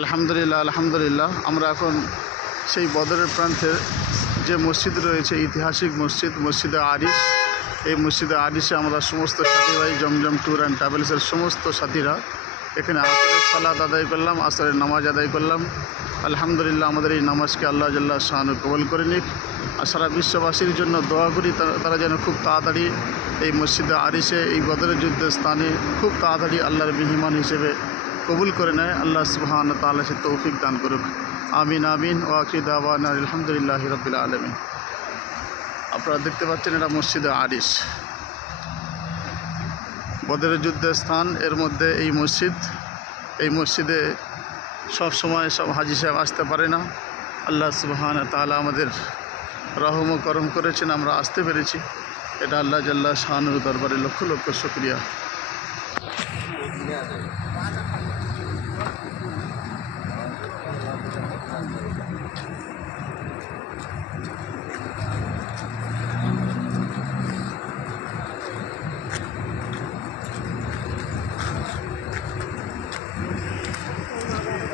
আলহামদুলিল্লাহ আলহামদুলিল্লাহ। আমরা এখন সেই বদরের প্রান্তের যে মসজিদ রয়েছে, ঐতিহাসিক মসজিদে আরিশ। এই মসজিদে আরিশে আমরা সমস্ত সাথী ভাই জমজম ট্যুর অ্যান্ড ট্রাভেলসের সমস্ত সাথীরা এখানে আসরের সালাত আদায় করলাম, আসরের নামাজ আদায় করলাম। আলহামদুলিল্লাহ, আমাদের এই নামাজকে আল্লাহ জাল্লাহ শানু কবুল করে নিক। আর সারা বিশ্ববাসীর জন্য দোয়া করি তারা যেন খুব তাড়াতাড়ি এই মসজিদে আরিশে, এই বদরের যুদ্ধের স্থানে খুব তাড়াতাড়ি আল্লাহর মেহমান হিসেবে কবুল করে নেয়। আল্লাহ সুবহানাহু ওয়া তাআলা সে তৌফিক দান করুক। আমিন আমিন। ওয়া আখিরু দাওয়ানা আলহামদুলিল্লাহি রাব্বিল আলামিন। আপনারা দেখতে পাচ্ছেন এটা মসজিদে আরিশ, বদরের যুদ্ধের স্থান। এর মধ্যে এই মসজিদে সব সময় সব হাজি সাহেব আসতে পারে না। আল্লাহ সুবহানাহু ওয়া তাআলা আমাদের রহম ও করম করেছেন, আমরা আসতে পেরেছি। এটা আল্লাহ জাল্লাহ শানুর দরবারে লক্ষ লক্ষ শুকরিয়া।